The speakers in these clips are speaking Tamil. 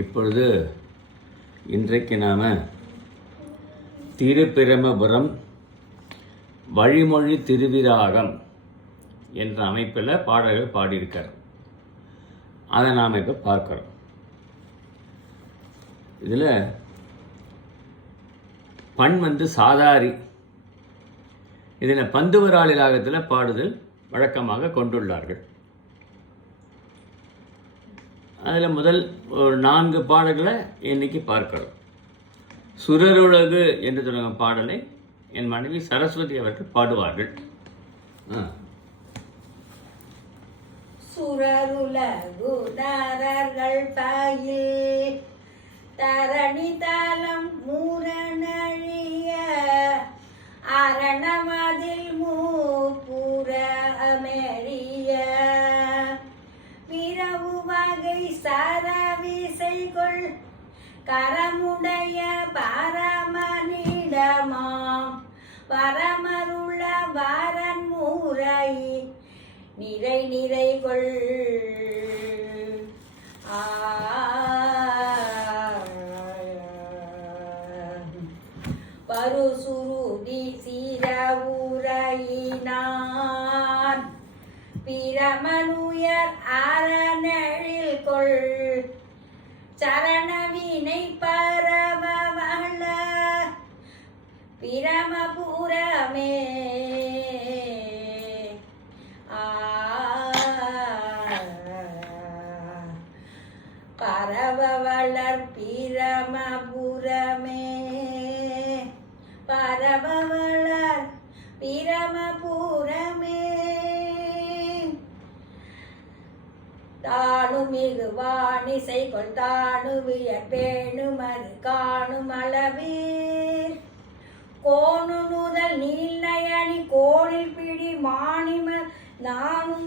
இப்பொழுது இன்றைக்கு நாம் திருப்பிரமபுரம் வழிமொழி திருவிராகம் என்ற அமைப்பில் பாடல்கள் பாடியிருக்கார் அதை நாம் இப்போ பார்க்குறோம். இதில் பண் வந்து சாதாரி. இதில் பந்துவராளி ராகத்தில் பாடுதல் வழக்கமாக கொண்டுள்ளார்கள். அதில் முதல் ஒரு நான்கு பாடல்களை இன்னைக்கு பார்க்கிறோம். சுரருலகு என்று தொடங்கும் பாடலை என் மனைவி சரஸ்வதி அவர்கள் பாடுவார்கள். ஆ. சுரருலகுணரர்கள் தரணி தலம் மூரணழிய கரமுடைய பரமனிடமாம். பரமருள வரன் மூரை நிறை நிறை கொள் பிரமபுரமே ஆ. பரவவளர் பிரமபுரமே பரவவளர் பிரமபுரமே தானுமிகு வாணிசை கொள் தானுவிய பேணுமது காணும் அளவே. கோணு நுதல் நீலயணி கோணில் பிடி மாணிம நானும்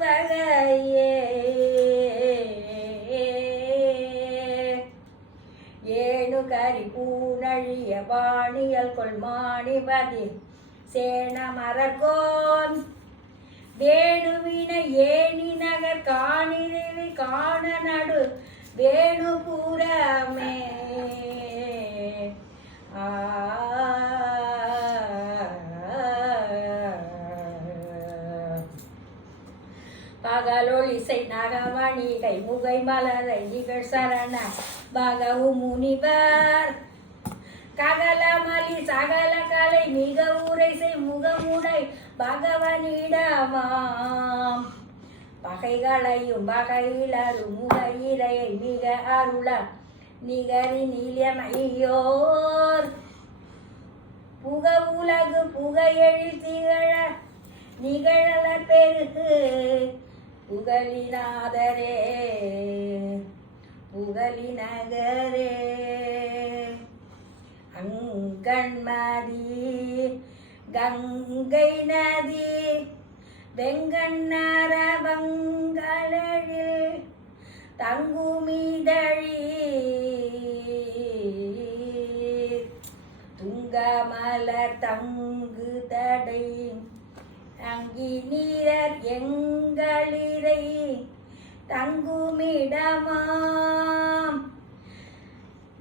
ஏனு கரி பூனழிய வாணியல் கொள் மாணிபதி சேன வேணுவின ஏனி நகர் காணிரவி காண நடு வேணுபுரமே ஆ பகலொள் இசை நகமணி கைமுகை மலரை நிகழ் சரண பாகவு முனிவர். ககலமலி சகல கலை மிக உரை செய் முகமுடை பகவனிடமாம் பகைகளையும் பகையிலரு முகையிலையை மிக அருள நிகரி நீலமையோர் புக உலகு புகையெழில் திகழ நிகழல பெருகு புகழினாதரே புகழினகரே அங்கண்மதி கங்கை நதி வெங்கண்ணரவங்களழில் தங்குமிதழி. துங்கமலர் தங்கு தடை அங்கி நீரர் எங்களிரை தங்குமிடமாம்.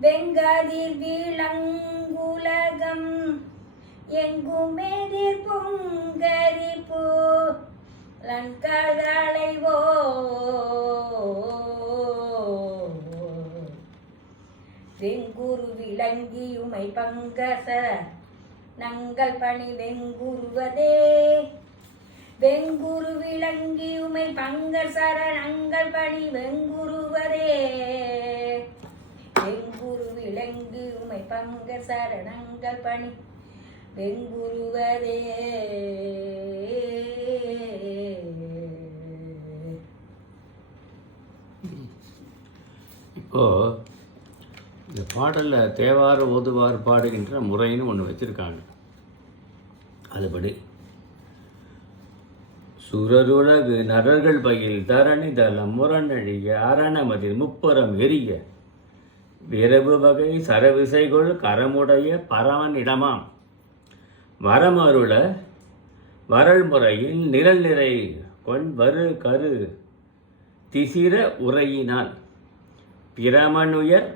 வெங்கதிர் விளங்குலகம் எங்குமெதிர் பொங்கரிப்பு? லங்களைவோ வெங்குரு விளங்கியுமை பங்கச நங்கள் பணி வெங்குருவதே. வெங்குரு விளங்கியுமை பங்கர் சரணங்கள் பணி வெங்குருவரே. வெங்குரு விளங்கியுமை பங்கர் சரணங்கள் பணி வெங்குருவரே. இப்போ இந்த பாடலில் தேவார ஓதுவார் பாடுகின்ற முறைன்னு ஒன்று வச்சுருக்காங்க. அதுபடி சுரருலகு நரர்கள் பயில் தரணி தலம் முரணழிய அரணமதில் முப்புறம் எரிய. விரவு வகை சரவிசைகள் கரமுடைய பரமனிடமாம் வரமருள வரல் முறையில் நிழல் நிறை கொண் வரு கரு திசிர உரையினால். பிரமனுயர்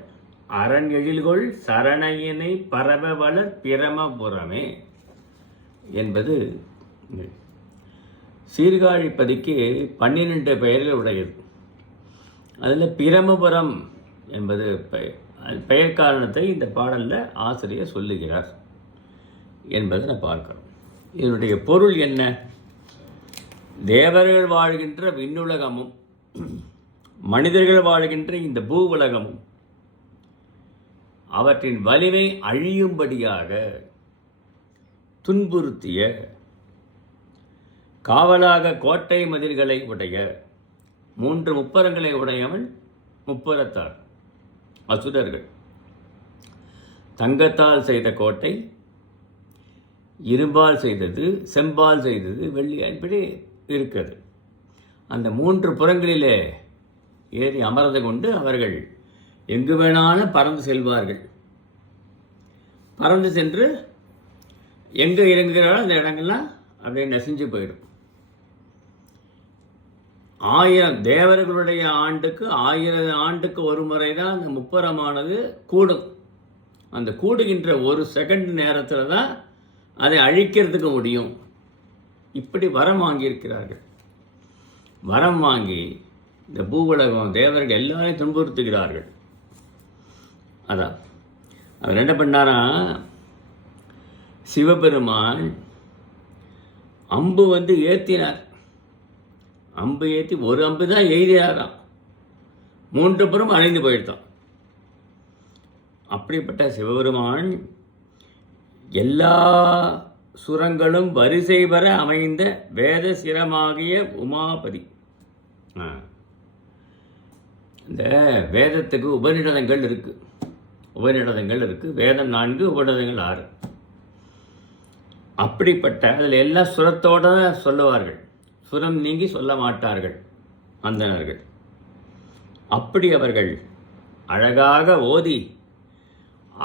அரண் எழில்கொள் சரணையினை பரவ வளர் பிரமபுரமே என்பது சீர்காழிப்பதிக்கு பன்னிரண்டு பெயர்கள் உடையது. அதில் பிரமபுரம் என்பது பெயர் பெயர் காரணத்தை இந்த பாடலில் ஆசிரியர் சொல்லுகிறார் என்பதை நான் பார்க்கிறோம் இதனுடைய பொருள் என்ன? தேவர்கள் வாழ்கின்ற விண்ணுலகமும் மனிதர்கள் வாழ்கின்ற இந்த பூ உலகமும் அவற்றின் வலிமை அழியும்படியாக துன்புறுத்திய காவலாக கோட்டை மதில்களை உடைய மூன்று முப்பரங்களை உடையவன் முப்பரத்தார் அசுரர்கள். தங்கத்தால் செய்த கோட்டை இரும்பால் செய்தது செம்பால் செய்தது வெள்ளி இப்படி இருக்கிறது. அந்த மூன்று புறங்களிலே ஏறி அமர்ந்து கொண்டு அவர்கள் எங்கு வேணாலும் பறந்து செல்வார்கள். பறந்து சென்று எங்கே இறங்குகிறாரோ அந்த இடங்கள்லாம் அப்படியே நெசஞ்சு போயிடும். ஆயிரம் தேவர்களுடைய ஆண்டுக்கு ஆயிரம் ஆண்டுக்கு ஒரு முறை தான் அந்த முப்பரமானது கூடும். அந்த கூடுகின்ற ஒரு செகண்ட் நேரத்தில் தான் அதை அழிக்கிறதுக்கு முடியும். இப்படி வரம் வாங்கியிருக்கிறார்கள். வரம் வாங்கி இந்த பூவுலகம் தேவர்கள் எல்லாரையும் துன்புறுத்துகிறார்கள். அதான். அவர் என்ன பண்ணாரா? சிவபெருமான் அம்பு வந்து ஏற்றினார் அம்பு ஏற்றி ஒரு அம்பு தான் எய்தியாராம். மூன்று புறம் அணைந்து போயிட்டான். அப்படிப்பட்ட சிவபெருமான் எல்லா சுரங்களும் வரிசை வர அமைந்த வேத சிரமாகிய உமாபதி. இந்த வேதத்துக்கு உபநிடதங்கள் இருக்கு. உபநிடதங்கள் இருக்கு. வேதம் நான்கு உபநிடதங்கள் ஆறு. அப்படிப்பட்ட அதில் எல்லாம் சுரத்தோட சொல்லுவார்கள். சுரம் நீங்கி சொல்ல மாட்டார்கள் அந்தணர்கள் அப்படி அவர்கள் அழகாக ஓதி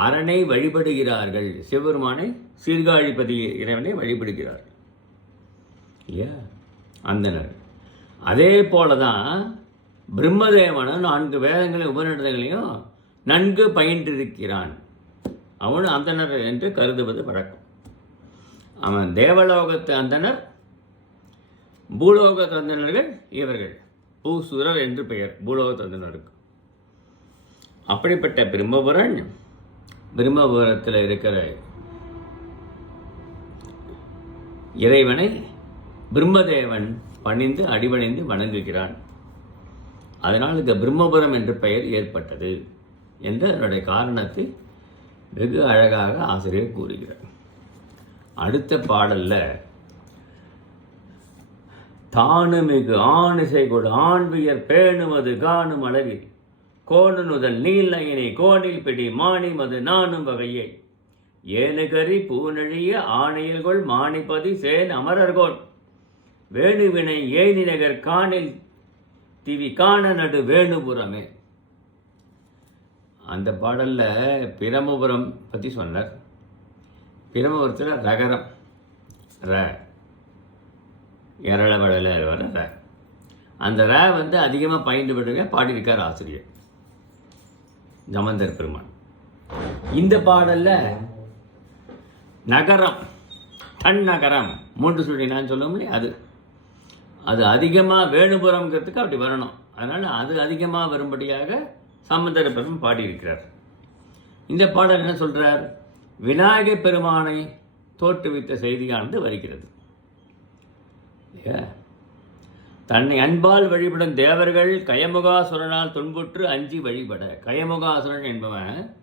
அரணை வழிபடுகிறார்கள். சிவபெருமானை சீர்காழிப்பதி இறைவனை வழிபடுகிறார்கள். இல்லையா? அந்தனர் அதே போல தான் பிரம்மதேவனும் நான்கு வேதங்களையும் உபநிடதங்களையும் நன்கு பயின்றிருக்கிறான். அவன் அந்தனர் என்று கருதுவது வழக்கம். அவன் தேவலோகத்து அந்தனர் பூலோக தந்தனர்கள் இவர்கள். பூசுரர் என்று பெயர் பூலோக தந்தனருக்கு அப்படிப்பட்ட பிரம்மபுரன் பிரம்மபுரத்தில் இருக்கிற இறைவனை பிரம்மதேவன் பணிந்து அடிபணிந்து வணங்குகிறான். அதனால் இந்த பிரம்மபுரம் என்ற பெயர் ஏற்பட்டது என்று அதனுடைய காரணத்தை வெகு அழகாக ஆசிரியர் கூறுகிறார். அடுத்த பாடலில் தானுமிகு ஆணிசை கொடு ஆண்வியர் பேணுமது காணும் அளவில் கோணனுதல் நீலயினை கோணில் பிடி மாணிமது நானும் வகையை. ஏனுகரி பூனழிய ஆணையல்கொள் மாணிபதி சேன் அமரர்கோள். வேணுவினை ஏனிநகர் காணில் திவி காண நடு வேணுபுரமே அந்த பாடலில் பிரமபுரம் பற்றி சொன்னார். பிரமபுரத்தில் ரகரம். ர. எரள வடல வர ர அந்த ர வந்து அதிகமாக பயின்று விடுங்க பாடியிருக்கார் ஆசிரியர். ஜமந்தர் பெருமான். இந்த பாடலில் நகரம் தன் நகரம் மூன்று சுழி நான் சொல்லுவோம் இல்லையா அது அது அதிகமாக வேணுபுரம்ங்கிறதுக்கு அப்படி வரணும். அதனால் அது அதிகமாக வரும்படியாக சம்பந்தர பெருமான் பாடியிருக்கிறார். இந்த பாடல் என்ன சொல்கிறார் விநாயகப் பெருமானை தோற்றுவித்த செய்தியானது வருகிறது. இல்லையா? தன்னை அன்பால் வழிபடும் தேவர்கள் கயமுகாசுரனால் துன்புற்று அஞ்சி வழிபட. கயமுகாசுரன் என்பவன்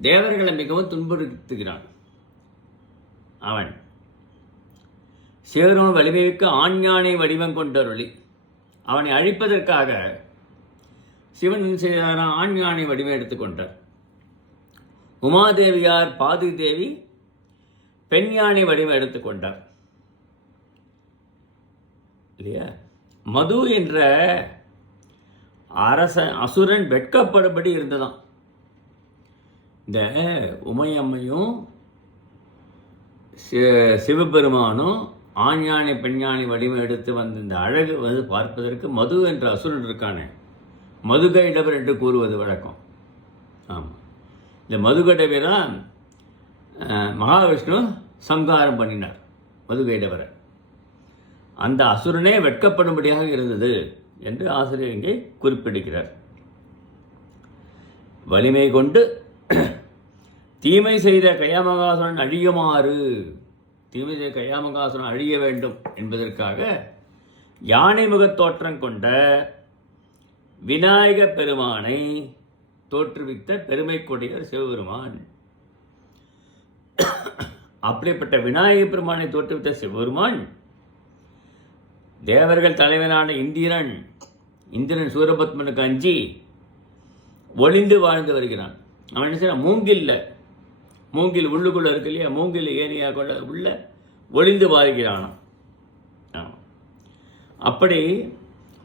தேவர்களை மிகவும் துன்புறுத்துகிறான். அவன் சேரும் வலிமைமிக்க ஆண்ஞானை வடிவம் கொண்டருளி. அவனை அழிப்பதற்காக சிவன் என்ன செய்தாரா? ஆண்ஞானை வடிவம் எடுத்துக்கொண்டார் உமாதேவியார் பாதுதேவி பெண் யானை வடிவம் எடுத்துக்கொண்டார் இல்லையா? மது என்ற அரச அசுரன் வெட்கப்படும்படி இருந்ததாம். இந்த உமையம்மையும் சி- சிவபெருமானும் ஆண் பெண்ஞானி வடிவம் எடுத்து வந்த இந்த அழகு வந்து பார்ப்பதற்கு மது என்ற அசுரன் இருக்கானே. மதுகைடவர் என்று கூறுவது வழக்கம். ஆமாம் இந்த மதுகைடவை தான் மகாவிஷ்ணு சம்ஹாரம் பண்ணினார் மதுகைடவரை அந்த அசுரனே வெட்கப்படும்படியாக இருந்தது என்று ஆசிரியர் இங்கே குறிப்பிடுகிறார். வலிமை கொண்டு தீமை செய்த கயாமகாசுரன் அழியுமாறு தீமை செய்த கயாமகாசுரன் அழிய வேண்டும் என்பதற்காக யானை முகத் தோற்றம் கொண்ட விநாயக பெருமானை தோற்றுவித்த பெருமைக்குடையர் சிவபெருமான். அப்படிப்பட்ட விநாயக பெருமானை தோற்றுவித்த சிவபெருமான் தேவர்கள் தலைவனான இந்திரன் இந்திரன் சூரபத்மனுக்கு அஞ்சி ஒளிந்து வாழ்ந்து வருகிறான். அவன் என்ன செய்யறான்? மூங்கில்ல மூங்கில் உள்ளுக்குள்ள இருக்கு இல்லையா? மூங்கில் ஏரியா கொள்ள உள்ள ஒளிந்து வாழ்கிறானாம். அப்படி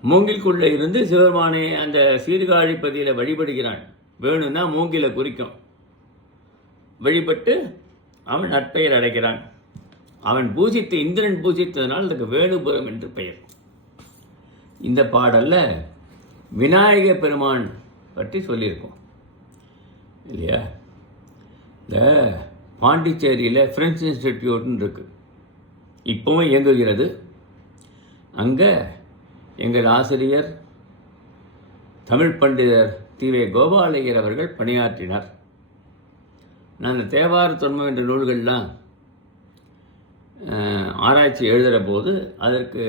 மூங்கிற்குள்ளே இருந்து சிவபெருமானை அந்த சீர்காழிப்பதியில் வழிபடுகிறான். வேணும்னா மூங்கில குறிக்கும். வழிபட்டு அவன் நற்பெயர் அடைக்கிறான் அவன் பூஜித்து இந்திரன் பூஜித்ததனால் அதுக்கு வேணுபுரம் என்று பெயர். இந்த பாடலில் விநாயக பெருமான் பற்றி சொல்லியிருக்கோம். இல்லையா? இந்த பாண்டிச்சேரியில் ஃப்ரெஞ்ச் இன்ஸ்டிடியூட்னு இருக்குது இப்போவும் இயங்குகிறது. அங்கே எங்கள் ஆசிரியர் தமிழ் பண்டிதர் தீவே கோபாலையர் அவர்கள் பணியாற்றினார். நான் தேவார தொன்மை என்ற நூல்கள்லாம் ஆராய்ச்சி எழுதுகிற போது அதற்கு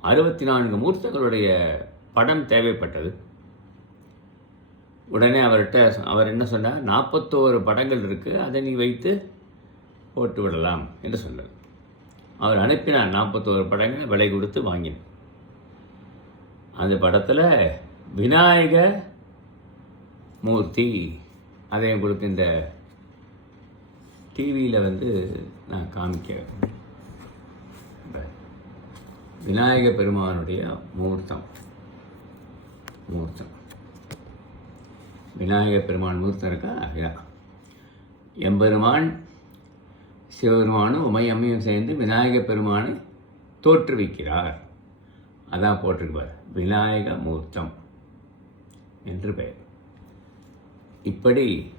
அறுபத்தி நான்கு மூர்த்தங்களுடைய படம் தேவைப்பட்டது. உடனே அவர்கிட்ட அவர் என்ன சொன்னார்? நாற்பத்தோரு படங்கள் இருக்குது அதை நீ வைத்து போட்டு விடலாம் என்று சொன்னார். அவர் அனுப்பினார் நாற்பத்தோரு படங்களை விலை கொடுத்து வாங்கினேன். அந்த படத்தில் விநாயக மூர்த்தி அதை உங்களுக்கு இந்த டிவியில் வந்து நான் காமிக்க. விநாயக பெருமானுடைய மூர்த்தம். மூர்த்தம். விநாயக பெருமான் மூர்த்தம் இருக்கா? ஐயா எம்பெருமான் சிவபெருமானும் உமையம்மையும் சேர்ந்து விநாயக பெருமானை தோற்றுவிக்கிறார். அதான் போட்டிருப்பார் விநாயக மூர்த்தம் என்று பெயர். இப்படி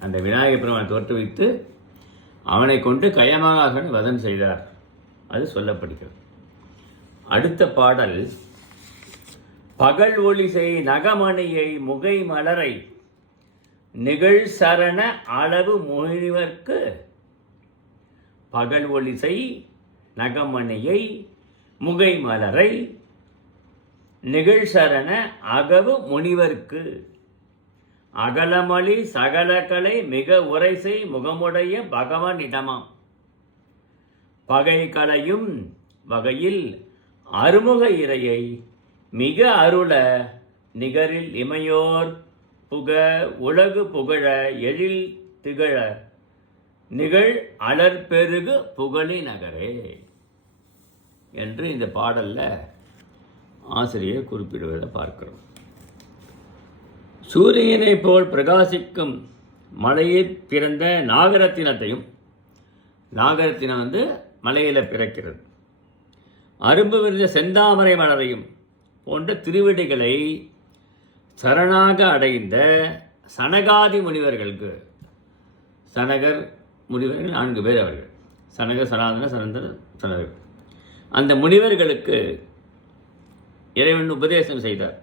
அந்த விநாயக பெருமானை தோற்றுவித்து அவனை கொண்டு கயமகாசனை வதம் செய்தார். அது சொல்லப்படுகிறது. அடுத்த பாடல் பகல் ஒளிசை நகமணியை முகை மலரை நிகழ் சரண அளவு முனிவர்க்கு பகல் ஒளிசை நகமணியை முகை மலரை நிகழ்சரண அகவு முனிவர்க்கு அகலமளி சகலக்கலை மிக உரைசை முகமுடைய பகவனிடமாம் பகை கலையும் வகையில் அருமுக இறையை மிக அருள நிகரில் இமையோர் புக உலகு புகழ எழில் திகழ நிகழ் அலர்பெருகு புகழி நகரே என்று இந்த பாடலில் ஆசிரியர் குறிப்பிடுவதை பார்க்கிறோம். சூரியனைப் போல் பிரகாசிக்கும் மலையில் பிறந்த நாகரத்தினத்தையும் நாகரத்தினம் வந்து மலையில் பிறக்கிறது. அரும்பு விருந்த செந்தாமரை மலரையும் போன்ற திருவிடைகளை சரணாக அடைந்த சனகாதி முனிவர்களுக்கு சனகர் முனிவர்கள் நான்கு பேர் அவர்கள். சனகர் சனாதன சனந்தர் சனகர். அந்த முனிவர்களுக்கு இறைவன் உபதேசம் செய்தார்.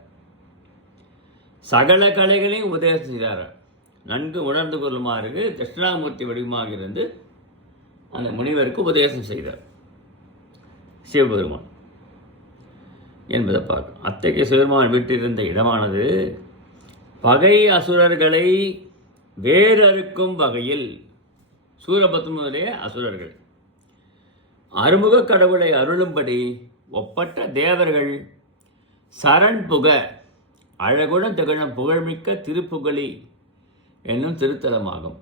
சகல கலைகளையும் உபதேசம் செய்தார். நன்கு உணர்ந்து கொள்ளுமாறு தட்சிணாமூர்த்தி வடிவமாக இருந்து அந்த முனிவருக்கு உபதேசம் செய்தார். சிவபெருமான். என்பதை பார்க்கும் அத்தகைய சிவபெருமான் விட்டிருந்த இடமானது பகை அசுரர்களை வேறறுக்கும் வகையில் சூரபத்மனுடைய அசுரர்கள். அருமுக கடவுளை அருளும்படி ஒப்பற்ற தேவர்கள் சரண் புக அழகுடன் திகழும் புகழ்மிக்க திருப்புகழி என்னும் திருத்தலமாகும்.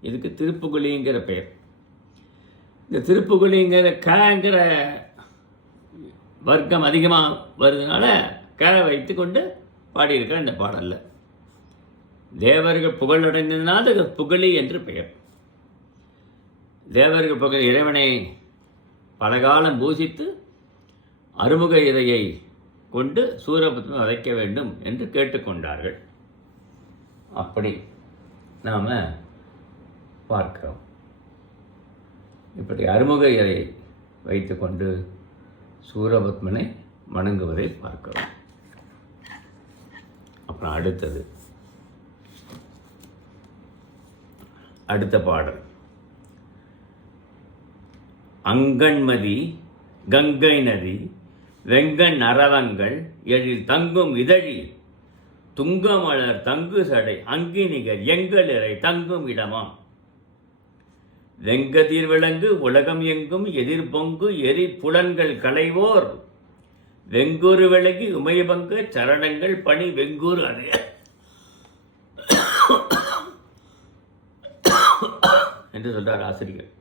இதுக்கு திருப்புகழிங்கிற பெயர். இந்த திருப்புகழிங்கிற கங்கிற வர்க்கம் அதிகமாக வருதுனால க வைத்து கொண்டு பாடியிருக்கிற இந்த பாடலில். தேவர்கள் புகழடைந்ததுனால் அது புகழி என்று பெயர். தேவர்கள் புகழ் இறைவனை பலகாலம் பூசித்து அருமுக இறையை கொண்டு சூரபத்மனை வதைக்க வேண்டும் என்று கேட்டுக்கொண்டார்கள். அப்படி நாம் பார்க்கிறோம். இப்படி அருமுகையரை வைத்துக்கொண்டு சூரபத்மனை வணங்குவதை பார்க்கிறோம். அப்புறம் அடுத்தது. அடுத்த பாடல். அங்கன்மதி கங்கை நதி வெங்க நரவங்கள் எழில் தங்கும் இதழி துங்கமலர் தங்கு சடை அங்கினிகர் இறை தங்கும் இடமாம். வெங்கதிர் விளங்கு உலகம் எங்கும் எதிர்பொங்கு எரி புலன்கள் களைவோர். வெங்கூறு விலகி உமைபங்கு சரணங்கள் பணி வெங்கூறு அறிய என்று சொல்றார் ஆசிரியர்.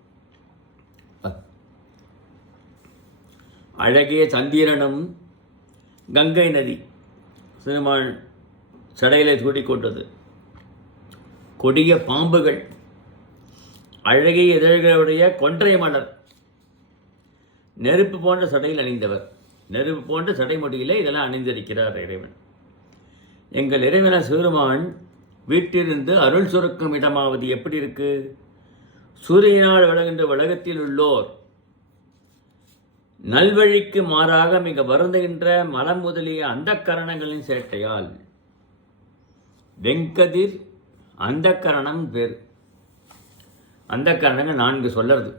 அழகிய சந்திரனும் கங்கை நதி. சிறுமான் சடையிலே சூடிக்கொண்டது கொடிய பாம்புகள். அழகிய இதழ்களுடைய கொன்றை மலர் நெருப்பு போன்ற சடையில் அணிந்தவர். நெருப்பு போன்ற சடைமுடியிலே இதெல்லாம் அணிந்திருக்கிறார் இறைவன். எங்கள் இறைவன சிறுமான் வீட்டிலிருந்து அருள் சுரக்கும் இடமாவது எப்படி இருக்கு? சூரியனால் விளங்குகின்ற உலகத்தில் உள்ளோர் நல்வழிக்கு மாறாக மிக வருந்துகின்ற மலம் முதலிய அந்த கரணங்களின் சேட்டையால் வெங்கதிர் அந்த கரணம் பேர் அந்த கரணங்கள் நான்கு சொல்லறது.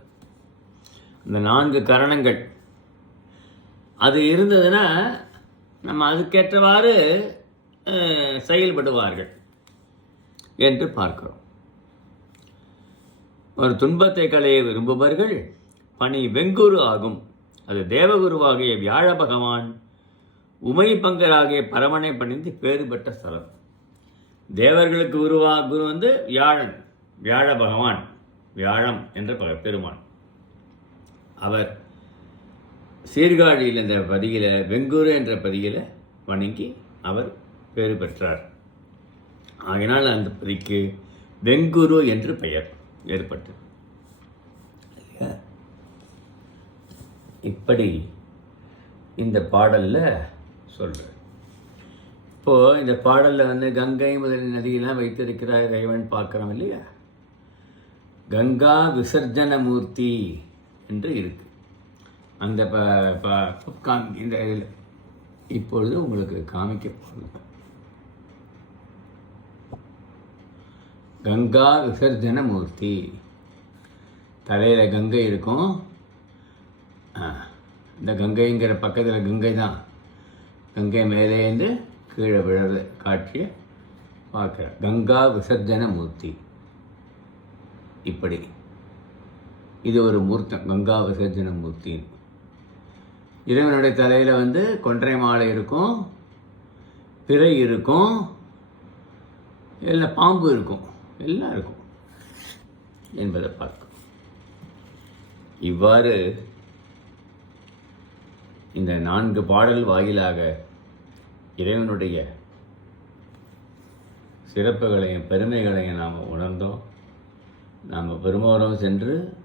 இந்த நான்கு கரணங்கள். அது இருந்ததுன்னா நம்ம அதுக்கேற்றவாறு செயல்படுவார்கள் என்று பார்க்கிறோம். ஒரு துன்பத்தை களைய விரும்புபவர்கள் பணி வெங்குரு ஆகும். அது தேவகுருவாகிய வியாழ பகவான் உமை பங்கராகிய பரமனை பணிந்து பேறு பெற்ற ஸ்தலம் தேவர்களுக்கு உருவா குரு வந்து வியாழன் வியாழ பகவான் வியாழம் என்ற ப- பெருமான். அவர் சீர்காழியில் என்ற பதியில வெங்கூரு என்ற பதியில வணங்கி அவர் பேறு பெற்றார். ஆகினால் அந்த பதிக்கு வெங்குரு என்று பெயர் ஏற்பட்டது. இப்படி இந்த பாடலில் சொல்கிறார் இப்போது இந்த பாடலில் வந்து கங்கை முதலிய நதியெல்லாம் வைத்திருக்கிறார் இறைவன் பார்க்குறோம் இல்லையா? கங்கா விசர்ஜன மூர்த்தி என்று இருக்கு. அந்த ப காமி- இந்த இதில் இப்பொழுது உங்களுக்கு காமிக்க போகிறேன் கங்கா விசர்ஜன மூர்த்தி. தலையில் கங்கை இருக்கும். இந்த கங்கைங்கிற பக்கத்தில் கங்கை தான். கங்கை மேலேருந்து கீழே விழுறது காட்சியை பார்க்குற. கங்கா விசர்ஜன மூர்த்தி. இப்படி. இது ஒரு மூர்த்தம் கங்கா விசர்ஜன மூர்த்தி இறைவனுடைய தலையில் வந்து கொன்றை மாலை இருக்கும் பிறை இருக்கும் எல்லாம் பாம்பு இருக்கும் எல்லாம் இருக்கும் என்பதை பார்க்கும். இவ்வாறு இந்த நான்கு பாடல் வாயிலாக இறைவனுடைய சிறப்புகளையும் பெருமைகளையும் நாம் உணர்ந்தோம். நாம் பெருமோரம் சென்று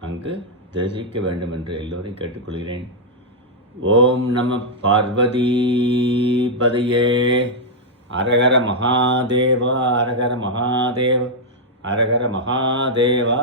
அங்கு தரிசிக்க வேண்டும் என்று எல்லோரையும் கேட்டுக்கொள்கிறேன். ஓம் நம பார்வதி பதையே. அரகர மகாதேவா அரகர மகாதேவ அரகர மகாதேவா.